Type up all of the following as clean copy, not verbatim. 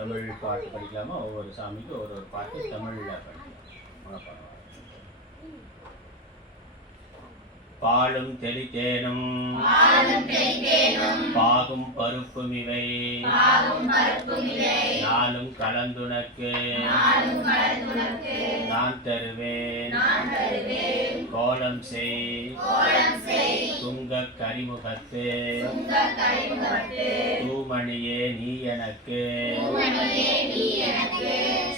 தமிழ் பாட்டு படிக்கலாமா? ஒவ்வொரு சாமிக்கும் ஒரு பாட்டு தமிழில் படிக்கலாம். பாலும் தெளித்தேனும் பாகும் பருப்பும் இவை நாளும் கலந்துனக்கு நான் தருவேன் கோலம் செய் துங்க கரிமுகத்து தூமணியே நீ எனக்கு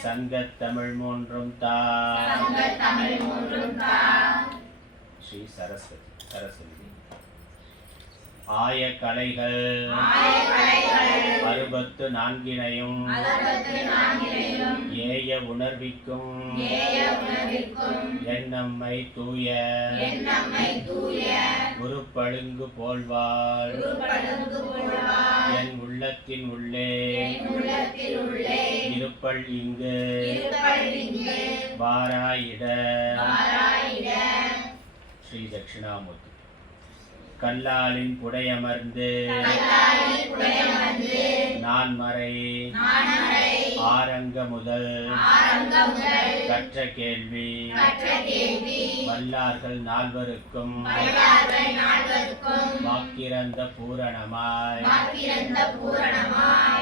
சங்கத் தமிழ் மூன்றும் தா. ஸ்ரீ சரஸ்வதி. ஆய கலைகள் 64 ஏய உணர்விக்கும் என்னம்மை தூய உருப்பழுங்கு போல்வாள் என் உள்ளத்தின் உள்ளே இருப்பள் இங்கு வாராயிட. ஸ்ரீ தட்சிணாமூர்த்தி. கல்லாலின் புடையமர்ந்து நான் மறை ஆரங்க முதல் கற்ற கேள்வி வல்லார்கள் நால்வருக்கும் வாக்கிறந்த பூரணமாய்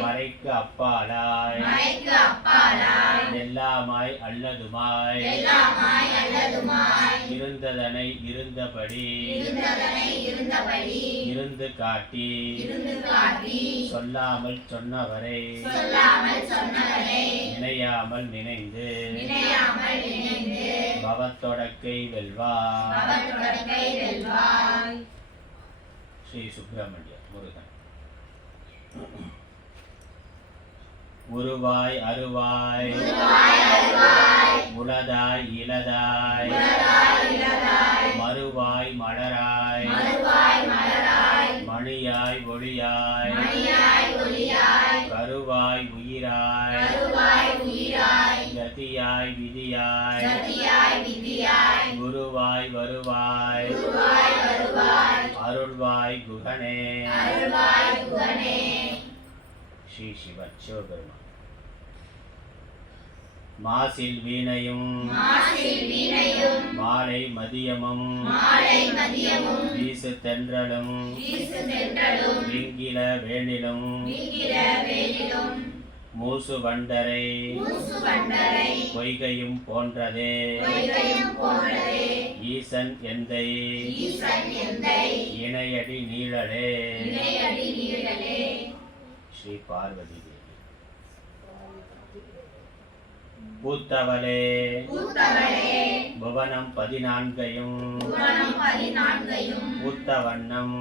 மறைக்கு அப்பாலாய் எல்லாமாய் அல்லதுமாய் இருந்ததனை இருந்தபடி இருந்து காட்டி சொல்லாமல் சொன்னவரை நினையாமல் நினைந்து பவத்தொடக்கை வெல்வாய். ஸ்ரீ சுப்பிரமணிய முருகன். உருவாய் அருவாய் உளதாய் இளதாய் மறுவாய் மலராய் மணியாய் ஒளியாய் கருவாய் உயிராய் கதியாய் விதியாய் குருவாய் வருவாய் அருள்வாய் குகனே. ஸ்ரீ சிவன் சிவபெருமான். மாசில் வீணையும் மாலை மதியமும் வீசு தென்றலும் விங்கில வேணிலும் மூசு வண்டரை பொய்கையும் போன்றதே ஈசன் எந்தை இணையடி நீழலே. ஸ்ரீ பார்வதி. பூத்தவளே புவனம் 14 பூத்த வண்ணம்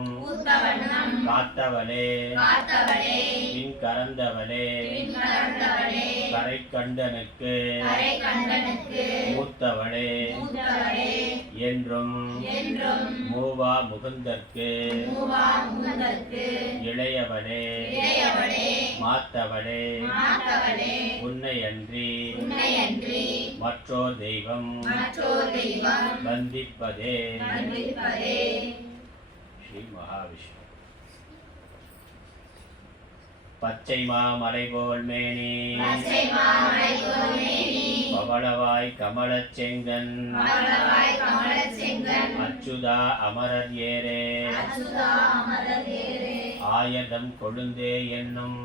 காத்தவளே பின் கறந்தவளே கரை கண்டனுக்கு மூத்தவளே என்றும் மூவா முகுந்தற்கு இளையவளே மாத்தவளே உன்னையன்றி மற்றோர் தெய்வம் வந்திப்பதே. ஸ்ரீ மகாவிஷ்ணு. பச்சை மாமலை போல் மேனி பவளவாய் கமலச் செங்கன் அச்சுதா அமரர் ஏரே ஆயதம் கொழுந்தே என்னும்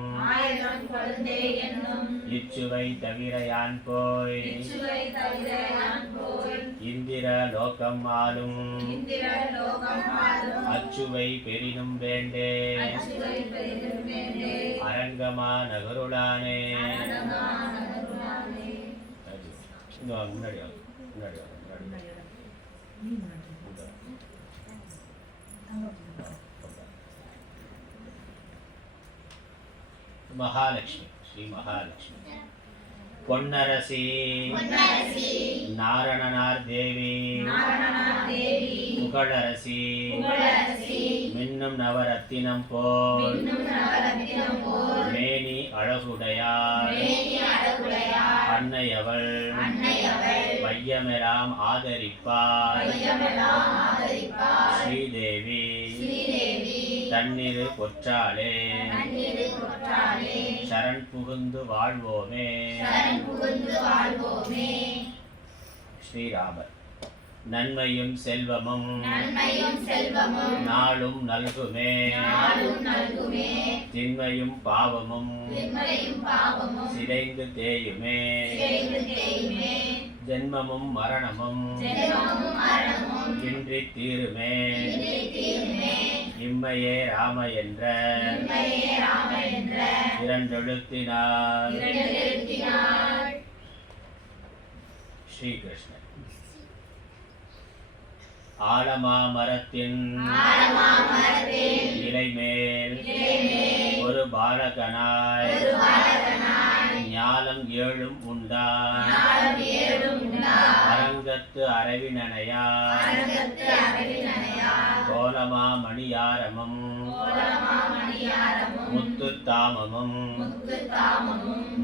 இச்சுவை தவிர யான் போய் இந்திர லோகம் ஆளும் அச்சுவை பெரினும் வேண்டே அரங்கமா நகருளானே. முன்னாடி மகாலட்சுமி. ஸ்ரீ மகாலட்சுமி. பொன்னரசி நாரணனார் தேவி புகழரசி மின்னும் நவரத்தினம் போல் மேனி அழகுடையார் அன்னையவள் வையமெல்லாம் ஆதரிப்பார் ஸ்ரீதேவி தன்னிரு பொற்றாலே சரண் புகுந்து வாழ்வோமே. ஸ்ரீராமர். நன்மையும் செல்வமும் நாளும் நல்குமே. திண்மையும் பாவமும் சிதைந்து தேயுமே. ஜென்மமும் மரணமும் இன்றி தீருமே. இம்மையே ராம என்ற இரண்டெழுத்தினார். ஸ்ரீகிருஷ்ணன். ஆலமாமரத்தின் இலைமேல் ஒரு பாலகனாய் ஞாலம் ஏழும் உண்டான். அரங்கத்து அரவினனையார் கோலமா மணியாரமும் முத்துத்தாமமும்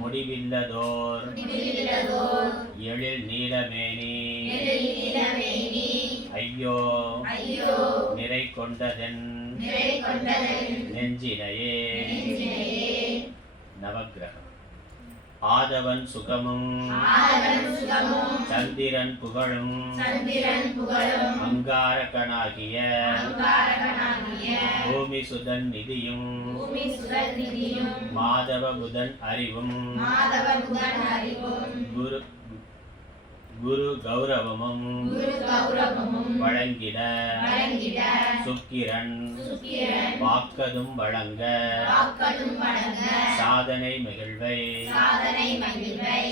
முடிவில்லதோர் எழில் நீலமேனி. ஐயோ நிறை கொண்டதென் நெஞ்சினையே. நவக்கிரகம். ஆதவன் சுகமும் சந்திரன் புகழும் அங்காரகனாகிய பூமி சுதன் நிதியும் மாதவ புதன் அறிவும் குரு கௌரவமும் வழங்கிட சுக்கிரன் வாக்கதும் வழங்க சாதனை மகிழ்வை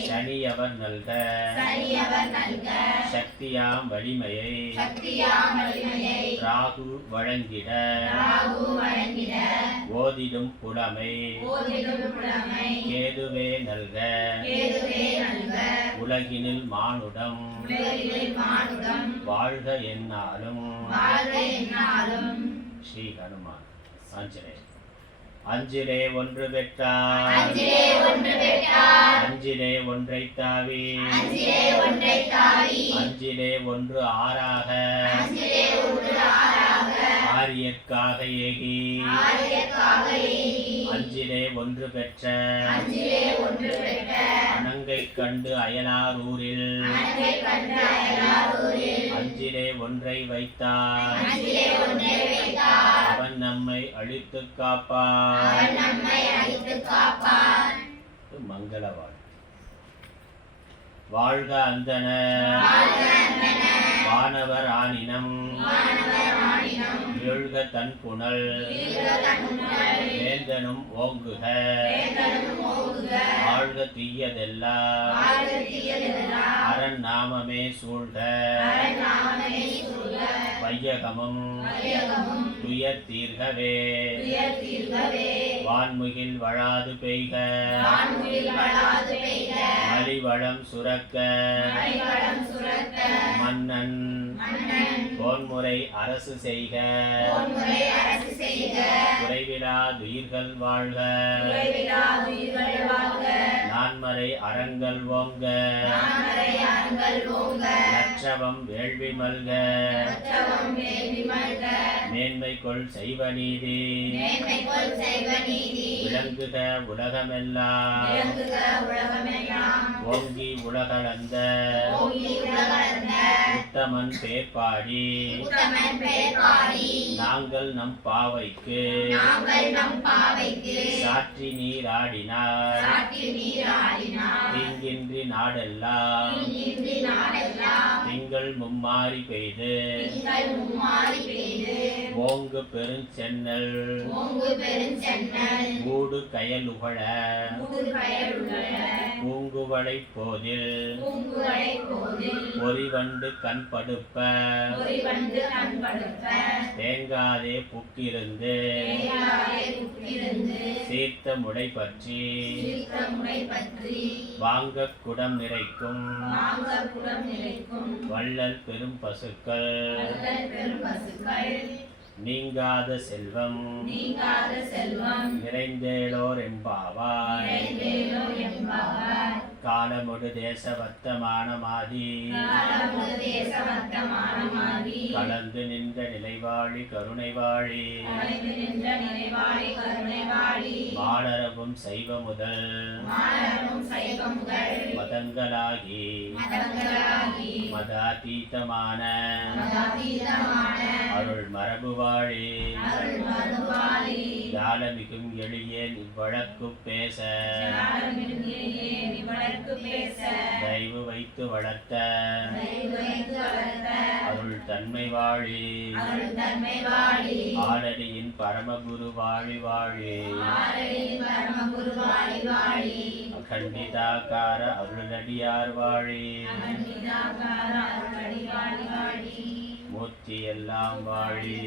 சனியவர் நல்க சக்தியாம் வலிமையை ராகு வழங்கிட ஓதிடும் புலமை கேதுவே நல்க உலகினில் மானுடம் வாழ்க என்னாலும். ஸ்ரீ ஹனுமான். ஆஞ்சநேயர். அஞ்சிலே ஒன்று பெற்றார் அஞ்சிலே ஒன்றை தாவி அஞ்சிலே ஒன்று ஆறாக ஆரியற்காக ஏகி அஞ்சிலே ஒன்று பெற்ற அணங்கை கண்டு அயலாரூரில் அஞ்சிலே ஒன்றை வைத்தார் அவன் நம்மை அழித்து காப்பான். மங்களவாள். வாழ்க அந்தன வானவர் ஆனினம் எழுக தன் புனல் வேந்தனும் ஓங்குக ஆழ்க தீயதெல்லாம் அரண் நாமமே சூழ்க வையகமும் துயர் தீர்கவே வான்முகில் வளாது பெய்க மலிவளம் சுரக்க மன்னன் போன்முறை அரசு செய்க குறைவிலாதுயிர்கள் வாழ்க நான்மறை அறங்கள் ஓங்க லட்சவம் வேள்வி மல்க மேன்மை கொள் செய்வ நீதி விளங்குக உலகமெல்லாம் ஓங்கி உலகளந்த உத்தமன் பேர்பாடி நாங்கள் நம் பாவைக்கு சாற்றி நீராடினார் தீங்கின்றி நாடெல்லாம் திங்கள் மும்மாறி பெய்து ஓங்கு பெருஞ்சென்னல் ஊடு கயலுகழ பூங்குவளை போதில் பொறிவண்டு கண்படுப்ப தேங்காதே புக்கிருந்து சீர்த்த முடை பற்றி வாங்க குடம் நிறைக்கும் வள்ளல் பெரும் பசுக்கள் நீங்காத செல்வம் நிறைந்தேலோர் எம்பாவாய். காலமுடு தேச வர்த்தமானமாதி கலந்து நின்ற நிலைவாழி கருணை வாழி மாடரவும் சைவ முதல் மதங்களாகி மதாதீதமான அருள் மரபு வாழி ஞானமிகும் எளியேன் இவ்வழக்கு பேச தயவு வைத்து வளர்த்த அருள் தன்மை வாழி ஆரடியின் பரமகுரு வாழி வாழி அகண்டிதாகார அருளடியார் வாழி மூர்த்தி எல்லாம் வாழி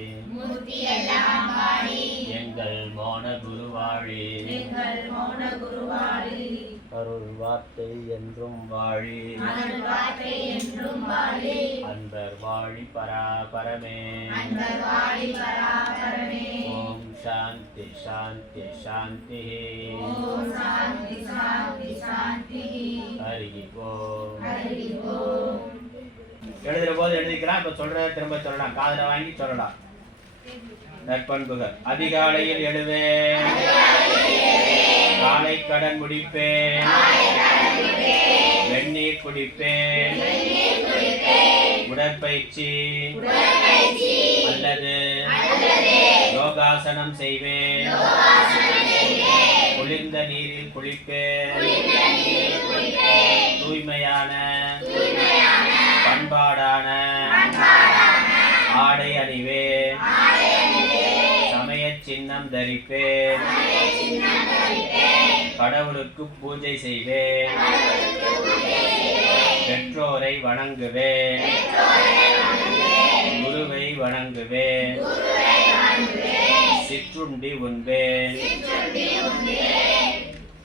எங்கள் மோன குரு வாழி அருள் வார்த்தை என்றும் வாழி அன்பர் வாழி பராபரமே ஓம் சாந்தி சாந்தி சாந்தி ஹரி ஓம். எழுதுற போது எழுதிக்கலாம். இப்ப சொல்றத திரும்ப சொல்லலாம். காதுல வாங்கி சொல்லலாம். நற்பண்புகள். அதிகாலையில் எழுவேன், காலை கடன் முடிப்பேன், வெந்நீர் குடிப்பேன், உடற்பயிற்சி அல்லது யோகாசனம் செய்வேன், குளிர்ந்த நீரில் குளிப்பேன், தூய்மையான பண்பாடான ஆடை அணிவேன், சமய சின்னம் தரிப்பேன், கடவுளுக்கு பூஜை செய்வேன், பெற்றோரை வணங்குவேன், குருவை வணங்குவேன், சிற்றுண்டி உண்பேன்,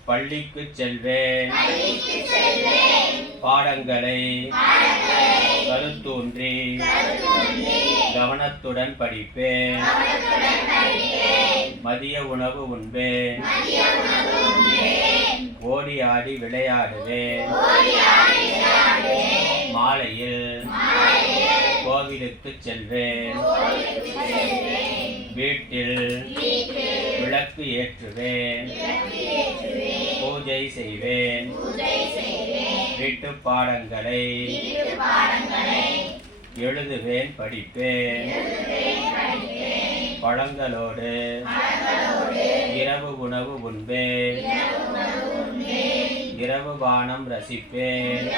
பள்ளிக்கு செல்வேன், பாடங்களை கருத்தூன்றி கவனத்துடன் படிப்பேன், மதிய உணவு உண்பேன், ஓடி ஆடி விளையாடுவேன், மாலையில் கோவிலுக்கு செல்வேன், வீட்டில் விளக்கு ஏற்றுவேன், பூஜை செய்வேன், வீட்டு பாடங்களை எழுதுவேன், படிப்பேன், பழங்களோடு இரவு உணவு உண்பேன், இரவு வானம் ரசிப்பேன்,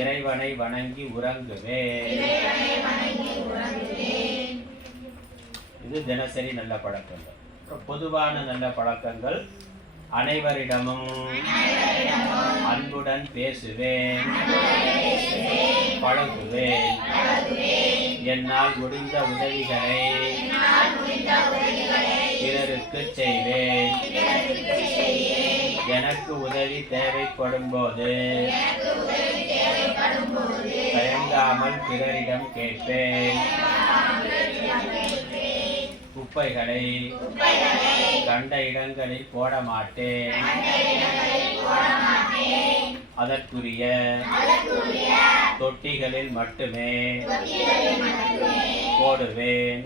இறைவனை வணங்கி உறங்குவேன். இது தினசரி நல்ல பழக்கங்கள். பொதுவான நல்ல பழக்கங்கள்: அனைவரிடமும் அன்புடன் பேசுவேன், பழகுவேன், என்னால் முடிந்த உதவிகளை பிறருக்கு செய்வேன், எனக்கு உதவி தேவைப்படும் போது தயங்காமல் பிறரிடம் கேட்பேன், குப்பைகளை கண்ட இடங்களில் போட மாட்டேன், அதற்குரிய தொட்டிகளில் மட்டுமே போடுவேன்,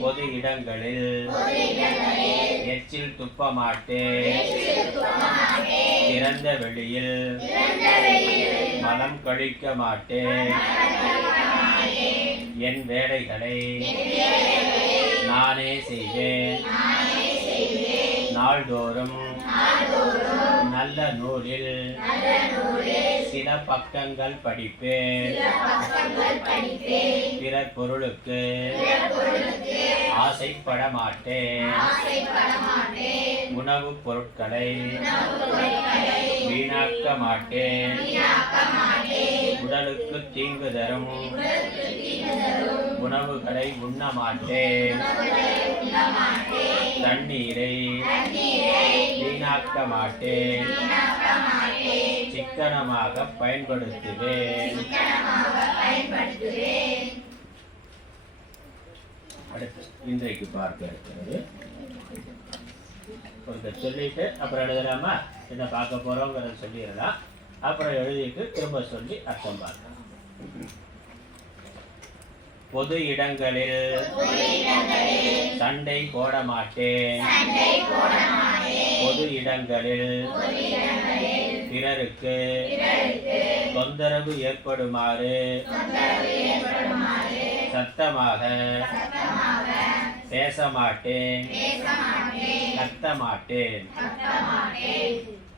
பொது இடங்களில் எச்சில் துப்ப மாட்டேன், திறந்த வெளியில் மலம் கழிக்க மாட்டேன், என் வேலைகளை நானே செய்வேன், நாள்தோறும் நல்ல நூலில் சில பக்கங்கள் படிப்பேன், பிறர் பொருளுக்கு ஆசைப்பட மாட்டேன், உணவுப் பொருட்களை வீணாக்க மாட்டேன், உடலுக்கு தீங்கு தரும் உணவுகளை உண்ண மாட்டேன், தண்ணீரை வீணாக்க மாட்டேன், சிக்கனமாக பயன்படுத்துவேன். அடுத்து இன்றைக்கு பார்க்க இருக்கிறது. சொல்லிட்டு அப்புறம் எழுதலாமா? என்ன பார்க்க போகிறோங்கிறத சொல்லிடலாம். அப்புறம் எழுதிட்டு திரும்ப சொல்லி அர்த்தம் பார்க்கலாம். பொது இடங்களில் சண்டை போட மாட்டேன். பொது இடங்களில் பிறருக்கு தொந்தரவு ஏற்படுமாறு சத்தமாக பேச மாட்டேன், கத்த மாட்டேன்.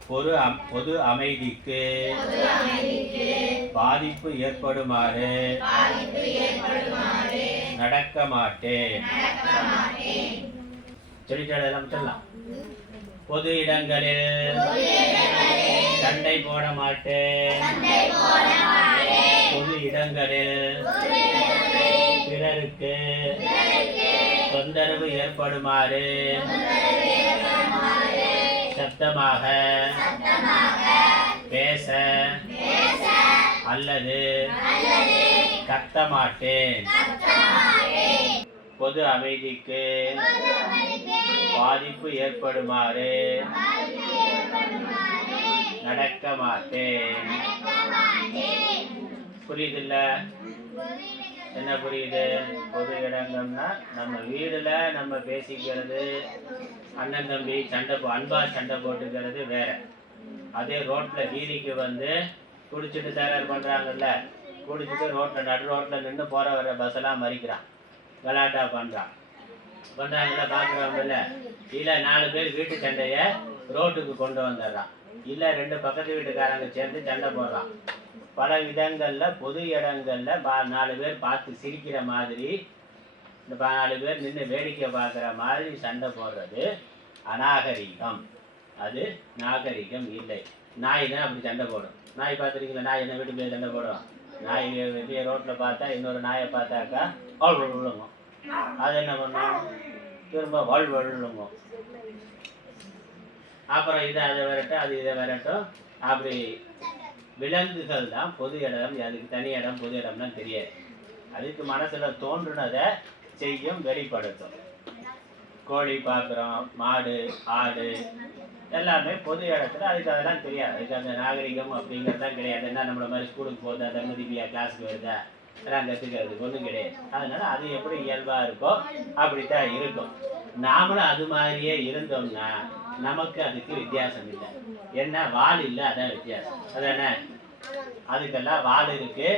பொது அமைதிக்கு பாதிப்பு ஏற்படுமாறு நடக்க மாட்டேன். சொல்லிட்டு சொல்லலாம். பொது இடங்களில் சண்டை போட மாட்டேன். பொது இடங்களில் பிறருக்கு தொந்தரவு ஏற்படுமாறு சத்தமாக பேச அல்லது கத்த மாட்டேன். பொது அமைதிக்கு பாதிப்பு ஏற்படுமாறு நடக்க மாட்டேன். புரியுதுல்ல? என்ன புரியுது? பொது இடங்கள்னா நம்ம வீடுல நம்ம பேசிக்கிறது, அண்ணன் தம்பி சண்டை அன்பா சண்டை போட்டுக்கிறது வேற. அதே ரோட்ல வீதிக்கு வந்து குடிச்சிட்டு தயார் பண்றாங்கல்ல, குடிச்சிட்டு நடு ரோட்ல நின்று போற வர பஸ் எல்லாம் மறிக்கிறான், கலாட்டா பண்றாங்கல்ல, பாக்குறவங்கல்ல. இல்ல 4 பேர் வீட்டு சண்டைய ரோட்டுக்கு கொண்டு வந்துடுறான், இல்ல 2 பக்கத்து வீட்டுக்காரங்க சேர்ந்து சண்டை போடுறான். பல விதங்கள்ல பொது இடங்கள்ல 4 பேர் பார்த்து சிரிக்கிற மாதிரி, இந்த 4 பேர் நின்று வேடிக்கை பார்க்குற மாதிரி சண்டை போடுறது அநாகரிகம். அது நாகரிகம் இல்லை. நாய் தான் அப்படி சண்டை போடும். நாய் பார்த்துருக்கீங்களா? நாய் என்ன வீட்டு போய் சண்டை போடும்? நாய் வெளியே ரோட்டில் பார்த்தா இன்னொரு நாயை பார்த்தாக்கா விழுங்கும். அது என்ன பண்ணும்? திரும்ப விழுங்கும். அப்புறம் இதை அதை விரட்டும், அது இதை விரட்டும். அப்படி விலங்குகள் தான் பொது இடம். அதுக்கு தனி இடம் பொது இடம்லாம் தெரியாது. அதுக்கு மனசுல தோன்றுனதை செய்யும், வெளிப்படுத்தும். கோழி பார்க்குறோம், மாடு ஆடு எல்லாமே பொது இடத்துல. அதுக்கு அதெல்லாம் தெரியாது. அதுக்கு அந்த நாகரிகம் அப்படிங்கிறதான் கிடையாது. என்ன நம்மள மாதிரி ஸ்கூலுக்கு போகுதா, தர்மதிபியா கிளாஸுக்கு வருதா, எல்லாம் கற்றுக்கிறதுக்கு ஒன்றும் கிடையாது. அதனால அது எப்படி இயல்பாக இருக்கோ அப்படித்தான் இருக்கும். நாமளும் அது மாதிரியே இருந்தோம்னா நமக்கு அதுக்கு வித்தியாசம் இல்லை. என்ன வால் இல்லை, அதான் வித்தியாசம். அதானே? அதுக்கெல்லாம் வால் இருக்கு.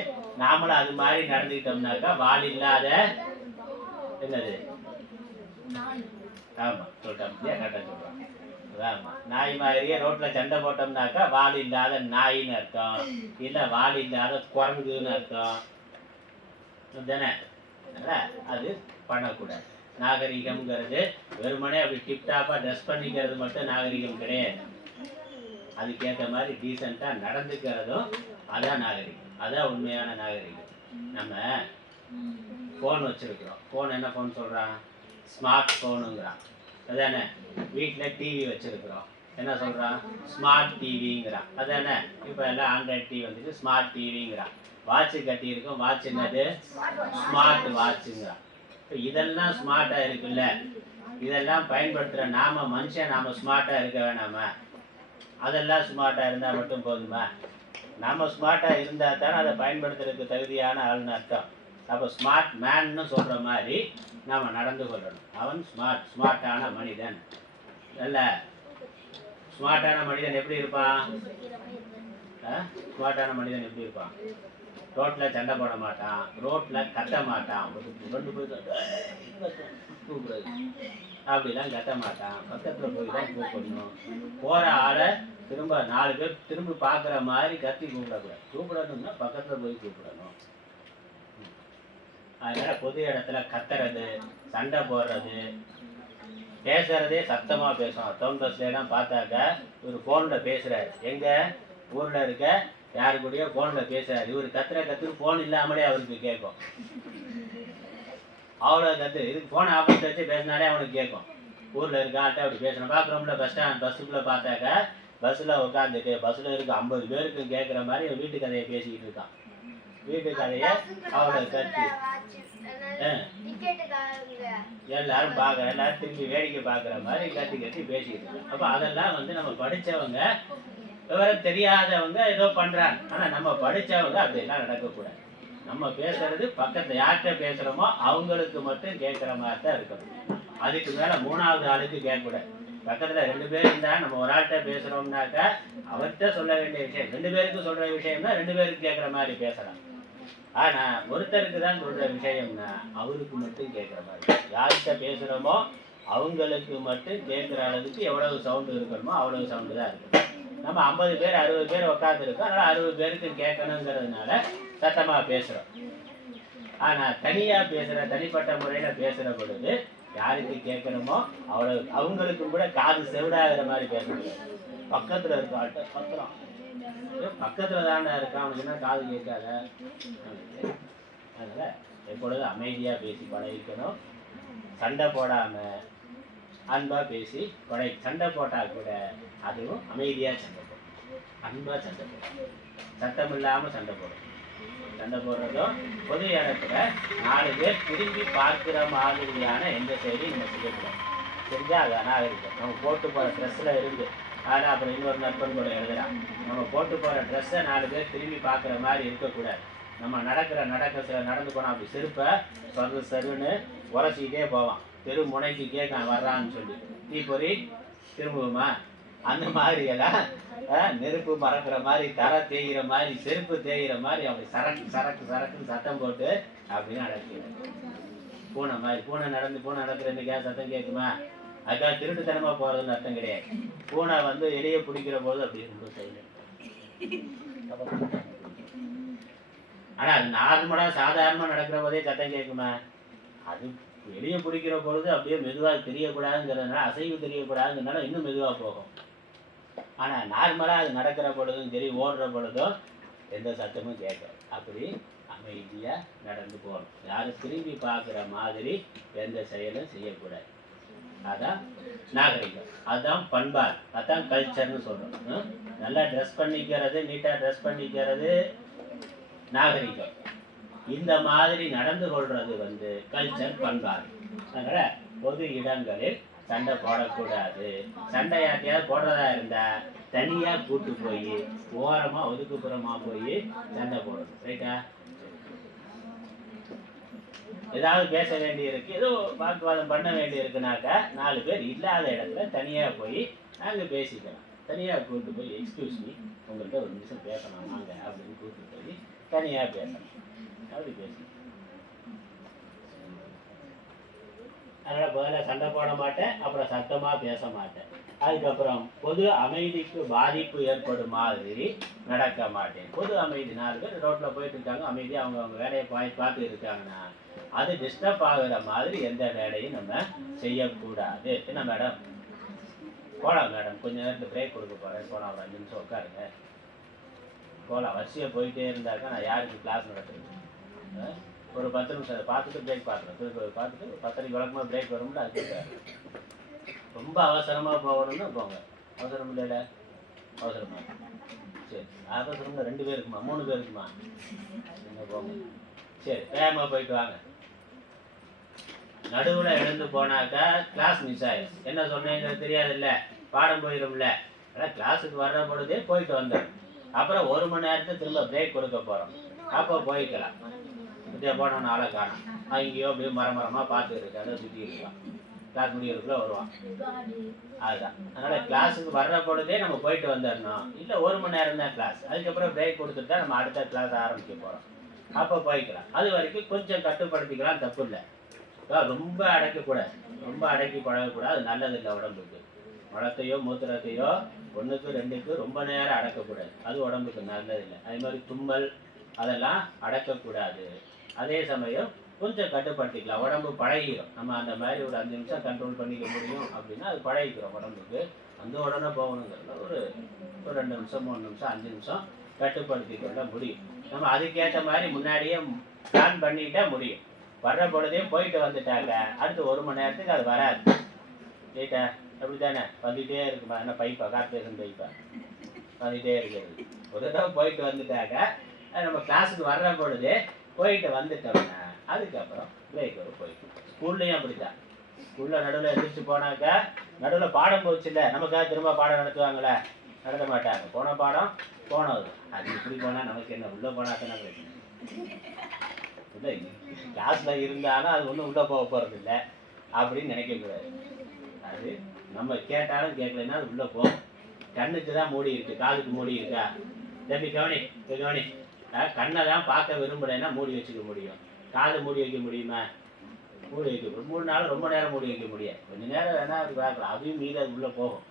நாமளும் அது மாதிரி நடந்துக்கிட்டோம்னாக்கா வால் இல்லாத என்னது? ஆமா, சொல்லிட்டோம். கரெக்டாக சொல்றோம். ஆமா, நாய் மாதிரியே ரோட்ல சண்டை போட்டோம்னாக்கா வால் இல்லாத நாயின்னு அர்த்தம், இல்ல வால் இல்லாத குரங்குன்னு அர்த்தம். தானே? அது பண்ணக்கூடாது. நாகரிகம்ங்கிறது வெறுமனே அப்படி டிப்டாப்பா ட்ரெஸ் பண்ணிக்கிறது மட்டும் நாகரிகம் கிடையாது. அதுக்கேற்ற மாதிரி டீசெண்டாக நடந்துக்கிறதும் அதான் நாகரிகம். அதான் உண்மையான நாகரிகம். நம்ம ஃபோன் வச்சுருக்குறோம். ஃபோன் என்ன ஃபோன் சொல்கிறான்? ஸ்மார்ட் ஃபோனுங்கிறான். அதானே? வீட்டில் டிவி வச்சுருக்குறோம். என்ன சொல்கிறான்? ஸ்மார்ட் டிவிங்கிறான். அதானே? இப்போ எல்லாம் ஆண்ட்ராய்ட் டிவி வந்துட்டு ஸ்மார்ட் டிவிங்கிறான். வாட்சு கட்டியிருக்கோம். வாட்ச் என்னது? ஸ்மார்ட் வாட்சுங்கிறான். இப்போ இதெல்லாம் ஸ்மார்ட்டாக இருக்குல்ல, இதெல்லாம் பயன்படுத்துகிற மனுஷன் ஸ்மார்ட்டாக இருக்க வேணாமா? அதெல்லாம் ஸ்மார்ட்டாக இருந்தால் மட்டும் போதுமா? நம்ம ஸ்மார்ட்டாக இருந்தால் தானே அதை பயன்படுத்துறதுக்கு தகுதியான ஆள்னு அர்த்தம். அப்போ ஸ்மார்ட் மேன்னு சொல்கிற மாதிரி நம்ம நடந்து கொள்ளணும். அவன் ஸ்மார்ட்டான மனிதன். நல்ல ஸ்மார்ட்டான மனிதன் எப்படி இருப்பான்? ஸ்மார்ட்டான மனிதன் எப்படி இருப்பான்? ரோட்டில் சண்டை போட மாட்டான், ரோட்டில் கத்த மாட்டான், அப்படிலாம் கத்த மாட்டான். பக்கத்தில் போய் தான் கூப்பிடணும். போகிற ஆளை திரும்ப 4 பேர் திரும்ப பார்க்குற மாதிரி கத்தி கூப்பிடக்கூடாது. கூப்பிடணும்னா பக்கத்தில் போய் கூப்பிடணும். அதனால் பொது இடத்துல கத்துறது, சண்டை போடுறது, பேசுறதே சத்தமாக பேசும். டவுன் பஸ்லாம் பார்த்தாக்கா இவர் ஃபோனில் பேசுகிறாரு. எங்கள் ஊரில் இருக்க யாரு கூடயோ ஃபோனில் பேசுகிறாரு. இவர் கத்துற ஃபோன் இல்லாமலே அவருக்கு கேட்கும். அவ்வளோ கற்று இதுக்கு ஃபோனை ஆஃபீஸ் வச்சு பேசினாலே அவனுக்கு கேட்கும். ஊரில் இருக்க ஆள்கிட்ட அப்படி பேசணும். பார்க்குறோம்ல பஸ்ஸுக்குள்ளே பார்த்தாக்கா பஸ்ஸில் உட்காந்துட்டு பஸ்ஸில் இருக்க 50 பேருக்கு கேட்குற மாதிரி வீட்டு கதையை பேசிக்கிட்டு இருக்கான். வீட்டு கதையை அவ்வளோ கத்தி எல்லாரும் பார்க்குற எல்லாரும் திரும்பி வேடிக்கை பார்க்குற மாதிரி கத்தி கத்தி பேசிக்கிட்டு. அப்போ அதெல்லாம் வந்து நம்ம படித்தவங்க விவரம் தெரியாதவங்க ஏதோ பண்ணுறாங்க. ஆனால் நம்ம படித்தவங்க அப்படிலாம் நடக்கக்கூடாது. நம்ம பேசுறது பக்கத்தில் யார்கிட்ட பேசுகிறோமோ அவங்களுக்கு மட்டும் கேட்குற மாதிரி தான் இருக்கணும். அதுக்கு மேலே மூணாவது ஆளுக்கு கேட்கக்கூடாது. பக்கத்தில் 2 பேர் இருந்தால் நம்ம ஒரு ஆள்கிட்ட பேசுகிறோம்னாக்கா அவர்கிட்ட சொல்ல வேண்டிய விஷயம் 2 பேருக்கு சொல்கிற விஷயம்னா 2 பேருக்கு கேட்குற மாதிரி பேசலாம். ஆனால் ஒருத்தருக்கு தான் சொல்கிற விஷயம்னா அவருக்கு மட்டும் கேட்குற மாதிரி. யார்கிட்ட பேசுகிறோமோ அவங்களுக்கு மட்டும் கேட்குற அளவுக்கு எவ்வளவு சவுண்டு இருக்கணுமோ அவ்வளவு சவுண்டு தான் இருக்கணும். நம்ம 50 பேர் 60 பேர் உட்காந்துருக்கோம். அதனால் 60 பேருக்கு கேட்கணுங்கிறதுனால சத்தமாக பேசுகிறோம். ஆனால் தனியாக பேசுகிற தனிப்பட்ட முறையில் பேசுகிற பொழுது யாருக்கு கேட்கணுமோ அவ்வளோ அவங்களுக்கு கூட காது செவிடாகிற மாதிரி பேசணும். பக்கத்தில் இருக்க ஆள்கிட்ட பத்திரம் பக்கத்தில் தானே இருக்கான் அவனுக்குன்னா காது கேட்காத. அதனால் எப்பொழுதும் அமைதியாக பேசி பழகிக்கணும். சண்டை போடாமல் அன்பாக பேசி சண்டை போட்டால் கூட அதுவும் அமைதியாக சண்டை போடும். அன்பாக சண்டை போடும். சத்தம் இல்லாமல் சண்டை போடும். சண்டை போடுறதும் பொது இடத்துல 4 பேர் திரும்பி பார்க்குற மாதிரியான எந்த செயலையும் நம்ம செய்யக்கூடாது. செஞ்சால் அது அநாகரிகம். நம்ம போட்டு போகிற ட்ரெஸ்ஸில் இருந்து ஆனால் அப்புறம் இன்னொரு நண்பன் கூட எழுதுறான். நம்ம போட்டு போகிற ட்ரெஸ்ஸை 4 பேர் திரும்பி பார்க்குற மாதிரி இருக்கக்கூடாது. நம்ம நடந்து போனால் அப்படி செருப்பை சருன்னு உரசிக்கிட்டே போவான். தெரு முனைக்கு கேட்கான் வர்றான்னு சொல்லி தீப்பொறி திரும்புவோமா? அந்த மாதிரி எல்லாம் நெருப்பு மறக்கிற மாதிரி தர தேய்கிற மாதிரி செருப்பு தேய்கிற மாதிரி அப்படி சரக்குன்னு சத்தம் போட்டு அப்படின்னு நடக்கிறார். பூனை மாதிரி பூனை நடக்கிற இன்னைக்கா சத்தம் கேட்குமா? அதுக்காக திருட்டுத்தனமா போறதுன்னு அர்த்தம் கிடையாது. பூனை வந்து எலியை பிடிக்கிற போது அப்படி ரொம்ப சைலண்ட். ஆனா அது நார்மலா சாதாரணமா நடக்கிற போதே சத்தம் கேட்குமா? அது எலியை பிடிக்கிற பொழுது அப்படியே மெதுவாக தெரியக்கூடாதுங்கிறதுனால அசைவு தெரியக்கூடாதுங்கிறதுனால இன்னும் மெதுவாக போகும். ஆனால் நார்மலாக அது நடக்கிற பொழுதும் சரி ஓடுற பொழுதும் எந்த சத்தமும் கேட்காது. அப்படி அமைதியாக நடந்து போகணும். யாரும் திரும்பி பார்க்குற மாதிரி எந்த செயலும் செய்யக்கூடாது. அதான் நாகரிகம், அதுதான் பண்பாடு, அதான் கல்ச்சர்னு சொல்கிறோம். நல்லா ட்ரெஸ் பண்ணிக்கிறது, நீட்டாக ட்ரெஸ் பண்ணிக்கிறது நாகரிகம். இந்த மாதிரி நடந்து கொள்வது வந்து கல்ச்சர், பண்பாடு. அதனால் பொது இடங்களில் சண்டை போடக்கூடாது. சண்டை யார்ட்டையாவது போடுறதா இருந்தால் தனியாக கூட்டு போய் ஓரமாக ஒதுக்குப்புறமாக போய் சண்டை போடணும். ரைட்டா? ஏதாவது பேச வேண்டி இருக்கு, ஏதோ வாக்குவாதம் பண்ண வேண்டி இருக்குனாக்கா 4 பேர் இல்லாத இடத்துல தனியாக போய் நாங்கள் பேசிக்கலாம். தனியாக கூட்டு போய் எக்ஸ்கியூஸ் மீ உங்கள்கிட்ட ஒரு நிமிஷம் பேசலாம் வாங்க அப்படின்னு கூட்டு போய் தனியாக பேசணும். அப்படி பேசணும். அதனால் முதல்ல சண்டை போட மாட்டேன், அப்புறம் சத்தமாக பேச மாட்டேன். அதுக்கப்புறம் பொது அமைதிக்கு பாதிப்பு ஏற்படும் மாதிரி நடக்க மாட்டேன். பொது அமைதி 4 பேர் ரோட்டில் போயிட்டு இருக்காங்க, அமைதியாக அவங்க வேலையை பார்த்து இருக்காங்கன்னா அது டிஸ்டர்ப் ஆகுற மாதிரி எந்த வேலையும் நம்ம செய்யக்கூடாது. என்ன மேடம்? போகலாம் மேடம், கொஞ்சம் நேரத்தில் பிரேக் கொடுக்க போகிறேன், போகலாம், ஒரு 5 நிமிஷம் உட்காருங்க, போகலாம். வரிசையாக போயிட்டே இருந்தாக்கா நான் யாருக்கு கிளாஸ் நடத்துறது? ஒரு 10 நிமிஷம் அதை பார்த்துட்டு பிரேக் பார்க்குறேன். திருப்பி பார்த்துட்டு 10:30 வழக்கமாக பிரேக் வரும்ல, அதுக்கு ரொம்ப அவசரமாக போகணும்னா போங்க. அவசரம் இல்லைல்ல? அவசரமா? சரி, அவசரம்னா 2 பேருக்குமா 3 பேருக்குமா? என்ன போங்க. சரி, வேகமாக போயிட்டு வாங்க. நடுவில் எழுந்து போனாக்கா கிளாஸ் மிஸ் ஆயிடும். என்ன சொன்னேங்கிறது தெரியாதுல்ல, பாடம் போயிடும்ல. ஆனால் கிளாஸுக்கு வர்ற பொழுதே போயிட்டு வந்தோம். அப்புறம் 1 மணி நேரத்துக்கு திரும்ப பிரேக் கொடுக்க போகிறோம். அப்போ போய்க்கலாம். இதே போனோன்னு ஆளை காணும். அங்கேயோ அப்படியே மரமாக பார்த்துட்டு இருக்காது, சுற்றி இருக்கலாம். கிளாஸ் முடிகிறதுக்குள்ள வருவான். அதுதான். அதனால் கிளாஸுக்கு வர்ற பொழுதே நம்ம போயிட்டு வந்துடணும். இல்லை 1 மணி நேரம் தான் கிளாஸ், அதுக்கப்புறம் பிரேக் கொடுத்துட்டா நம்ம அடுத்த கிளாஸ் ஆரம்பிக்க போகிறோம். அப்போ போய்க்கலாம். அது வரைக்கும் கொஞ்சம் கட்டுப்படுத்திக்கலாம், தப்பு இல்லை. ரொம்ப அடைக்கக்கூடாது, ரொம்ப அடக்கி பழகக்கூடாது, அது நல்லதில்லை உடம்புக்கு. மலத்தையோ மூத்திரத்தையோ 1க்கு 2க்கு ரொம்ப நேரம் அடக்கக்கூடாது, அது உடம்புக்கு நல்லதில்லை. அதே மாதிரி தும்மல் அதெல்லாம் அடக்கக்கூடாது. அதே சமயம் கொஞ்சம் கட்டுப்படுத்திக்கலாம், உடம்பு பழகிடும். நம்ம அந்த மாதிரி ஒரு 5 நிமிஷம் கண்ட்ரோல் பண்ணிக்க முடியும் அப்படின்னா அது பழகிக்கிறோம் உடம்புக்கு. அந்த உடனே போகணுங்கிறத ஒரு 2 நிமிஷம் 3 நிமிஷம் 5 நிமிஷம் கட்டுப்படுத்தி கொள்ள முடியும். நம்ம அதுக்கேற்ற மாதிரி முன்னாடியே பிளான் பண்ணிட்டா முடியும். வர்ற பொழுதே போயிட்டு வந்துட்டாங்க, அடுத்து 1 மணி நேரத்துக்கு அது வராது. ரைட்டா? அப்படி தானே? வந்துகிட்டே இருக்குமா? என்ன பைப்பா, கார்பரேஷன் பைப்பா வந்துகிட்டே இருக்கிறது. ஒரு தடவை போயிட்டு வந்துட்டாங்க, நம்ம கிளாஸுக்கு வர்ற பொழுது போயிட்டு வந்துட்டோம்னா அதுக்கப்புறம் பிரேக் போயிடும். ஸ்கூல்லையும் அப்படித்தான். ஸ்கூலில் நடுவில் எதிர்த்து போனாக்கா நடுவில் பாடம் போச்சு இல்லை, நமக்காக திரும்ப பாடம் நடத்துவாங்களே, நடத்த மாட்டாங்க. போன பாடம் போனது. அது இப்படி போனால் நமக்கு என்ன, உள்ளே போனால் தானே பிரச்சனை இல்லை. கிளாஸில் இருந்தாலும் அது ஒன்றும் உள்ளே போக போகிறது இல்லை அப்படின்னு நினைக்கக்கூடாது. அது நம்ம கேட்டாலும் கேட்கலன்னா அது உள்ளே போகும். கண்ணுக்கு தான் மூடி இருக்கு, காதுக்கு மூடி இருக்கா? தம்பி கவனி கவனி. கண்ணை தான் பார்க்க விரும்பலைன்னா மூடி வச்சுக்க முடியும். காது மூடி வைக்க முடியுமா? மூடி வைக்க 3 நாள் ரொம்ப நேரம் மூடி வைக்க முடியாது. கொஞ்சம் நேரம் வேணால் அது பார்க்கலாம், அதையும் மீறி அது உள்ளே போகும்.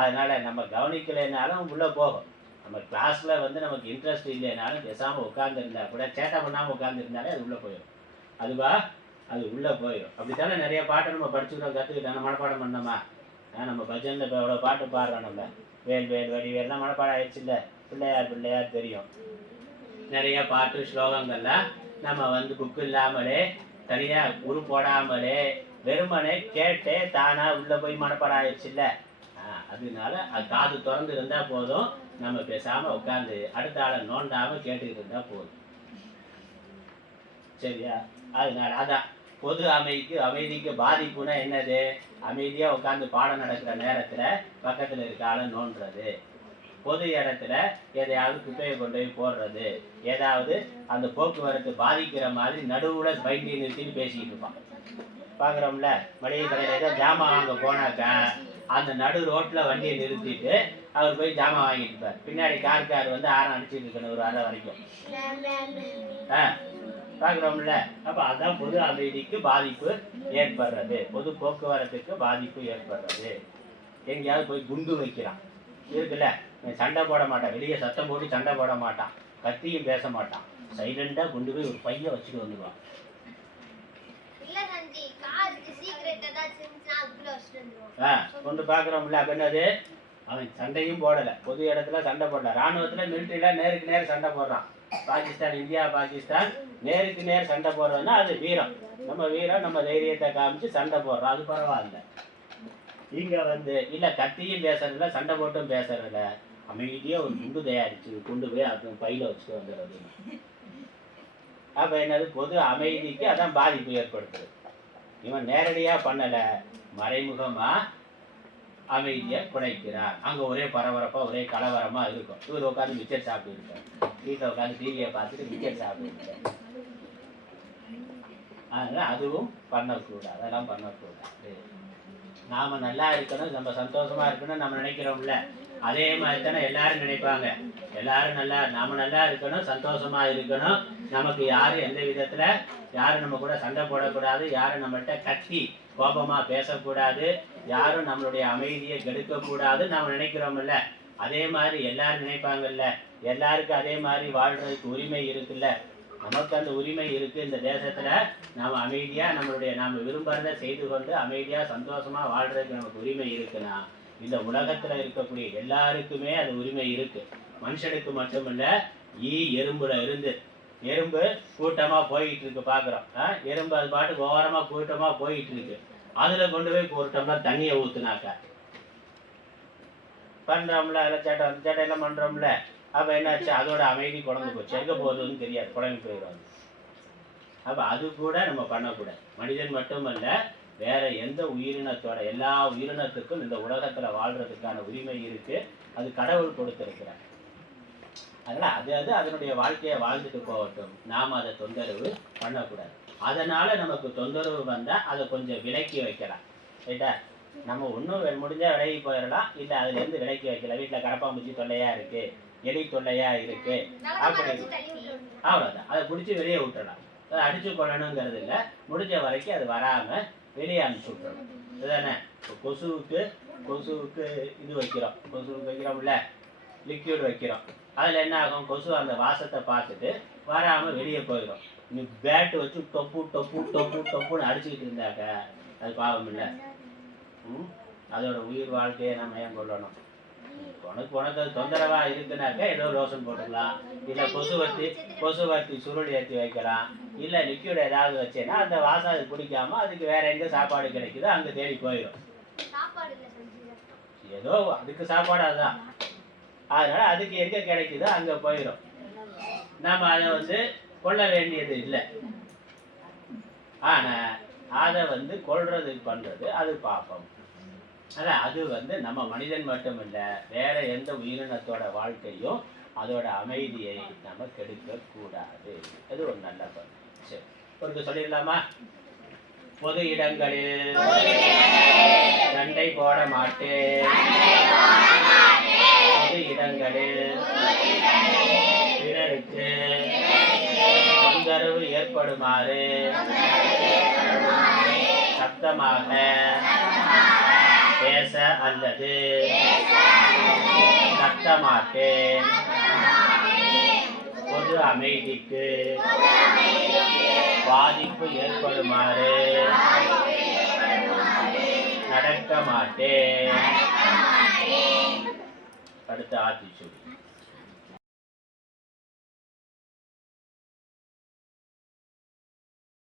அதனால் நம்ம கவனிக்கலைனாலும் உள்ளே போகும். நம்ம கிளாஸில் வந்து நமக்கு இன்ட்ரெஸ்ட் இல்லைனாலும் பேசாமல் உட்காந்துருந்தா கூட, சேட்டை பண்ணாமல் உட்காந்துருந்தாலே அது உள்ளே போயிடும். அதுவா அது உள்ளே போயிடும். அப்படித்தானே நிறைய பாட்டை நம்ம படிச்சுக்கிறோம், கற்றுக்கிட்டோம், மனப்பாடம் பண்ணோமா? நம்ம பஜனில் இப்போ எவ்வளோ பாட்டு பாடுறோம். நம்ம வேல் வேல் வடி வேல்லாம் மனப்பாடம் ஆயிடுச்சு இல்லை? பிள்ளையார் பிள்ளையார் தெரியும். நிறைய பாட்டு ஸ்லோகங்கள்லாம் நம்ம வந்து புக்கு இல்லாமலே தனியாக உரு போடாமலே வெறுமனே கேட்டே தானாக உள்ளே போய் மனப்பாடம் ஆயிடுச்சு இல்லை? அதனால அது காது திறந்து இருந்தால் போதும், நம்ம பேசாமல் உட்காந்து அடுத்த ஆளை நோண்டாமல் கேட்டுக்கிட்டு இருந்தால் போதும். சரியா? அதனால அதான் பொது அமைதிக்கு பாதிப்புனா என்னது? அமைதியாக உட்காந்து பாடம் நடக்கிற நேரத்தில் பக்கத்தில் இருக்க ஆளை நோண்டுறது, பொது இடத்துல எதையாவது குப்பையை கொண்டு போய் போடுறது, ஏதாவது அந்த போக்குவரத்து பாதிக்கிற மாதிரி நடுவில் வண்டி நிறுத்தின்னு பேசிக்கிட்டு இருப்பான். பார்க்குறோம்ல, மளிகை கடையில் ஏதோ ஜாமான் வாங்க போனாக்கா அந்த நடு ரோட்டில் வண்டியை நிறுத்திட்டு அவர் போய் ஜாமான் வாங்கிட்டு இருப்பார். பின்னாடி கார் வந்து ஆரம் அடிச்சுட்டு இருக்கணும் ஒரு அரை வரைக்கும். பார்க்குறோம்ல. அப்போ அதான் பொது அமைதிக்கு பாதிப்பு ஏற்படுறது, பொது போக்குவரத்துக்கு பாதிப்பு ஏற்படுறது. எங்கேயாவது போய் குண்டு வைக்கிறான் இருக்குல்ல, சண்டை போட மாட்டான், வெளியே சத்தம் போட்டு சண்டை போட மாட்டான், கத்தியும் பேச மாட்டான், சைலண்டாக கொண்டு போய் ஒரு பைய வச்சுட்டு வந்துடுவான். கொண்டு பார்க்குறோம்ல. அப்போ என்னது, அவன் சண்டையும் போடலை, பொது இடத்துல சண்டை போடல. இராணுவத்தில் மிலிட்ரியில் நேருக்கு நேர் சண்டை போடுறான். பாகிஸ்தான், இந்தியா பாகிஸ்தான் நேருக்கு நேர் சண்டை போடுறதுன்னா அது வீரம். நம்ம வீரம், நம்ம தைரியத்தை காமிச்சு சண்டை போடுறோம், அது பரவாயில்ல. இங்கே வந்து இல்லை, கத்தியும் பேசுறதில்ல, சண்டை போட்டும் பேசுறதில்ல, அமைதியாக ஒரு குண்டு தயாரிச்சு கொண்டு போய் அது பையில வச்சுட்டு வந்துடுறது. அப்போ என்னது, பொது அமைதிக்கு அதான் பாதிப்பு ஏற்படுத்துது. இவன் நேரடியாக பண்ணலை, மறைமுகமாக அமைதியை குறைக்கிறார். அங்கே ஒரே பரபரப்பாக ஒரே கலவரமாக இருக்கும். இவர் உட்காந்து மிச்சர் சாப்பிட்டு இருக்கார், வீட்டில் உட்காந்து டிவியை பார்த்துட்டு மிச்சர் சாப்பிட்டு இருக்கார். அதனால் அதுவும் பண்ணக்கூடாது, அதெல்லாம் பண்ணக்கூடாது. நாம் நல்லா இருக்கணும், நம்ம சந்தோஷமாக இருக்கணும் நம்ம நினைக்கிறோம்ல, அதே மாதிரி தானே எல்லாரும் நினைப்பாங்க. எல்லாரும் நாம் நல்லா இருக்கணும், சந்தோஷமாக இருக்கணும், நமக்கு யாரும் எந்த விதத்தில் யாரும் நம்ம கூட சண்டை போடக்கூடாது, யாரும் நம்மள்கிட்ட கத்தி கோபமாக பேசக்கூடாது, யாரும் நம்மளுடைய அமைதியை கெடுக்கக்கூடாது நாம் நினைக்கிறோம்ல. அதே மாதிரி எல்லாரும் நினைப்பாங்கல்ல, எல்லாருக்கும் அதே மாதிரி வாழ்கிறதுக்கு உரிமை இருக்குல்ல. நமக்கு அந்த உரிமை இருக்குது. இந்த தேசத்தில் நாம் அமைதியாக நாம் விரும்புகிறத செய்து கொண்டு அமைதியாக சந்தோஷமாக வாழ்கிறதுக்கு நமக்கு உரிமை இருக்குன்னா, இந்த உலகத்தில் இருக்கக்கூடிய எல்லாருக்குமே அது உரிமை இருக்குது. மனுஷனுக்கு மட்டுமில்லை, எறும்புல இருந்து, எறும்பு கூட்டமாக போய்கிட்டு இருக்கு பார்க்குறோம். எறும்பு அது பாட்டுக்கு ஓரமாக கூட்டமாக போயிட்டு இருக்கு. அதில் கொண்டு போய் ஒரு டம்ளர் தண்ணியை ஊற்றுனாக்கா பண்ணுறோம்ல, அதில் சேட்டையெல்லாம் பண்ணுறோம்ல. அப்போ என்னாச்சு, அதோட அமைதி குழம்பு போச்சு, எங்கே போகுதுன்னு தெரியாது, குழம்பு போயிடும். அப்போ அது கூட நம்ம பண்ணக்கூடாது. மனிதன் மட்டுமல்ல, வேற எந்த உயிரினத்தோட எல்லா உயிரினத்துக்கும் இந்த உலகத்தில் வாழ்கிறதுக்கான உரிமை இருக்குது. அது கடவுள் கொடுத்துருக்கிறார். அதனால் அது அதனுடைய வாழ்க்கையை வாழ்ந்துட்டு போகட்டும், நாம் அதை தொந்தரவு பண்ணக்கூடாது. அதனால் நமக்கு தொந்தரவு வந்தால் அதை கொஞ்சம் விலக்கி வைக்கலாம். ரைட்டா? நம்ம ஒன்றும் முடிஞ்சால் விலகி போயிடலாம், இல்லை அதுலேருந்து விலக்கி வைக்கலாம். வீட்டில் கடப்பாம்பூச்சி தொல்லையாக இருக்குது, எலி தொல்லையாக இருக்குது, அப்படி அவ்வளோதான், அதை பிடிச்சி வெளியே விட்டுடலாம். அதை அடித்து கொள்ளணுங்கிறது இல்லை, முடிஞ்ச வரைக்கும் அது வராமல் வெளியே அனுப்பிச்சி விட்டுறணும். இதுதானே? இப்போ கொசுவுக்கு இது வைக்கிறோம், கொசுவுக்கு வைக்கிறோம்ல, லிக்யூட் வைக்கிறோம். அதில் என்ன ஆகும், கொசு அந்த வாசத்தை பார்த்துட்டு வராமல் வெளியே போயிடும். நீ பேட்டு வச்சு டொப்புன்னு அடிச்சுக்கிட்டு இருந்தாக்க அது பாவம் இல்லை. அதோட உயிர் வாழ்க்கையை நம்ம ஏன் கொள்ளணும்? உனக்கு அது தொந்தரவாக இருக்குனாக்கா ஏதோ லோஷன் போட்டுக்கலாம், இல்லை கொசுவர்த்தி சுருள் ஏற்றி வைக்கலாம், இல்லை லிக்யூட் ஏதாவது வச்சேன்னா அந்த வாசம் அது பிடிக்காம அதுக்கு வேற எங்கே சாப்பாடு கிடைக்குதோ அங்கே தேடி போயிடும். ஏதோ அதுக்கு சாப்பாடு அதுதான், அதனால அதுக்கு எங்கே கிடைக்குதோ அங்கே போயிடும். நம்ம அதை வந்து கொள்ள வேண்டியது இல்லை. ஆனா அதை வந்து கொள்றது பண்றது அது பாப்பம். அதான் அது வந்து நம்ம மனிதன் மட்டும் இல்லை, வேற எந்த உயிரினத்தோட வாழ்க்கையும் அதோட அமைதியை நம்ம கெடுக்க கூடாது. அது ஒரு நல்ல பண்பு. சரி, ஒரு சொல்லிடலாமா? பொது இடங்களில் சண்டை போட மாட்டேன். பொது இடங்களில் பிறருக்கு தொந்தரவு ஏற்படுமாறு சத்தமாக பேச அல்லது சத்தமாட்டேன். பொது அமைதிக்கு பாதிப்பு ஏற்படுமாறு நடக்க மாட்டேன். அடுத்த ஆத்திச்சூடி.